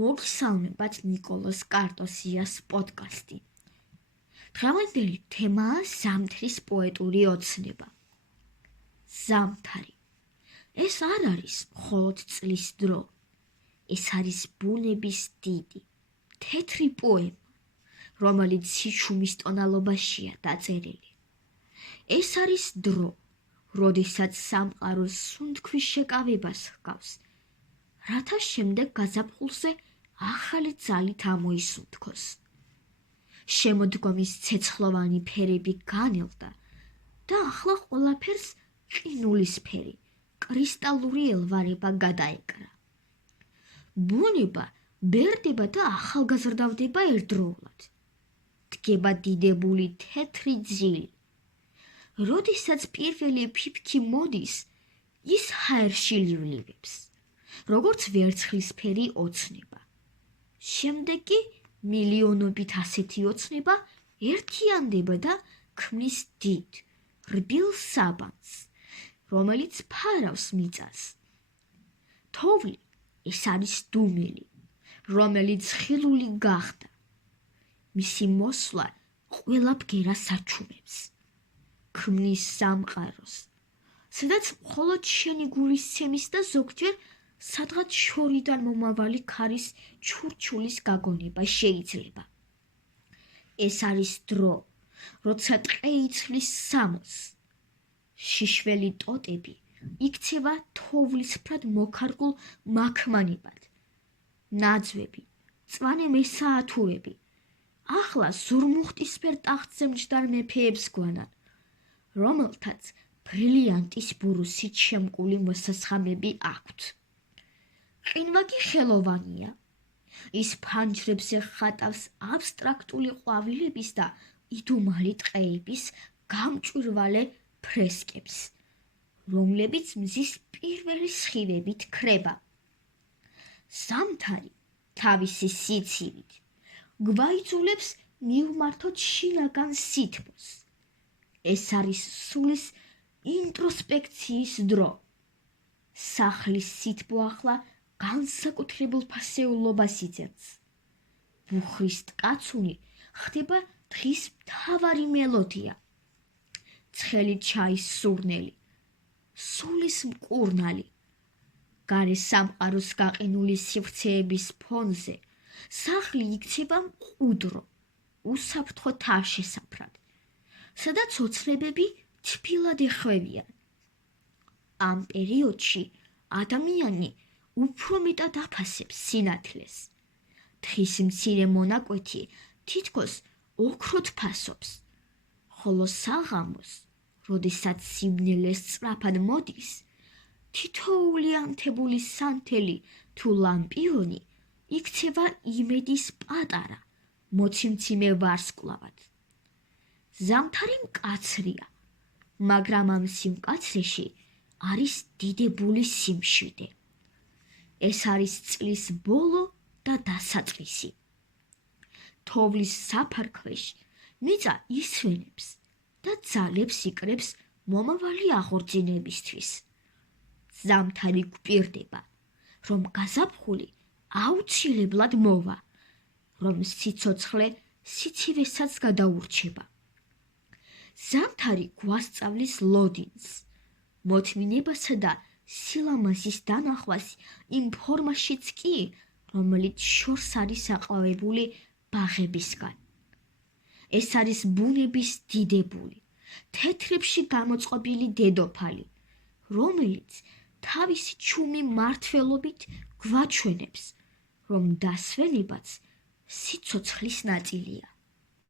მოგესალმებათ ნიკოლოზ კარტოსიას პოდკასტი. დღევანდელი თემაა ზამთრის პოეტური ოცნება. ზამთარი. ეს არ არის მხოლოდ წლის დრო. ეს არის ბუნების დიდი, თეთრი პოემა, რომელიც სიჩუმის ტონალობაშია დაწერილი. ეს არის დრო, როდესაც სამყაროს სუნთქვის შეკავებას ჰგავს, რათა შემდეგ გაზაფხულზე ახალი ძალით ამოისუნთქოს. შემოდგომის ცეცხლოვანი ფერები განელდა და ახლა ყველაფერს ყინულისფერი, კრისტალური ელვარება გადაეკრა. ბუნება ბერდება და ახალგაზრდავდება ერთდროულად. დგება დიდებული თეთრი ძილი. როდესაც პირველი ფიფქი მოდის, ის ჰაერში ლივლივებს, როგორც ვერცხლისფერი ოცნება. შემდეგ კი მილიონობით ასეთი ოცნება ერთიანდება და ქმნის დიდ, რბილ საბანს, რომელიც ფარავს მიწას. თოვლი ეს არის დუმილი, რომელიც ხილული გახდა. მისი მოსვლა ყველა ბგერას აჩუმებს. ქმნის სამყაროს, სადაც მხოლოდ შენი გულის ცემის და ზოგჯერ სადღაც შორიდან მომავალი ქარის ჩურჩულის გაგონება შეიძლება. ეს არის დრო, როცა ტყე იცვლის სამოს. შიშველი ტოტები იქცევა თოვლისფრად მოქარგულ მაქმანებად. ნაძვები, მწვანე მესაათურები, ახლა ზურმუხტისფერ ტახტზე მჯდარ მეფეებს გვანან, რომელთაც ბრილიანტის ბურუსით შემკული მოსასხამები აქვთ. ყინვაგი ხელოვანია. ის ფანჯრებზე ხატავს აბსტრაქტული ყვავილების და იდუმალი ტყეების გამჭვირვალე ფრესკებს, რომლებიც მზის პირველი სხივებით ქრება. ზამთარი თავისი სიცივით გვაიძულებს მივმართოთ შინაგან სითბოს. ეს არის სულის ინტროსპექციის დრო. სახლის სითბო ახლა განსაკუთრებულ ფასეულობას იძენს. ბუხრის ტკაცუნი ხდება დღის მთავარი მელოდია. ცხელი ჩაის სურნელი, სულის მკურნალი. გარე სამყაროს გაყინული სივრცეების ფონზე სახლი იქცევა მყუდრო, უსაფრთხო თავშესაფრად, სადაც ოცნებები თბილად ეხვევიან. ამ პერიოდში ადამიანი უფრო მეტად აფასებს სინათლეს. დღის მცირე მონაკვეთი თითქოს ოქროთ ფასობს, ხოლო საღამოს, როდესაც სიბნელე სწრაფად მოდის, თითოეული ანთებული სანთელი თუ ლამპიონი იქცევა იმედის პატარა, მოციმციმე ვარსკვლავად. ზამთარი მკაცრია, მაგრამ ამ სიმკაცრეში არის დიდებული სიმშვიდე. ეს არის წლის ბოლო და დასაწყისი. თოვლის საფარქვეშ მიწა ისვენებს და ძალებს იკრებს მომავალი აღორძინებისთვის. ზამთარი გვპირდება, რომ გაზაფხული აუცილებლად მოვა, რომ სიცოცხლე სიცივესაც გადაურჩება. ზამთარი გვასწავლის ლოდინს, მოთმინებასა და სილამაზის დანახვას იმ ფორმაშიც კი, რომელიც შორს არის აყვავებული ბაღებისგან. ეს არის ბუნების დიდებული, თეთრებში გამოწყობილი დედოფალი, რომელიც თავისი ჩუმი მმართველობით გვაჩვენებს, რომ დასვენებაც სიცოცხლის ნაწილია.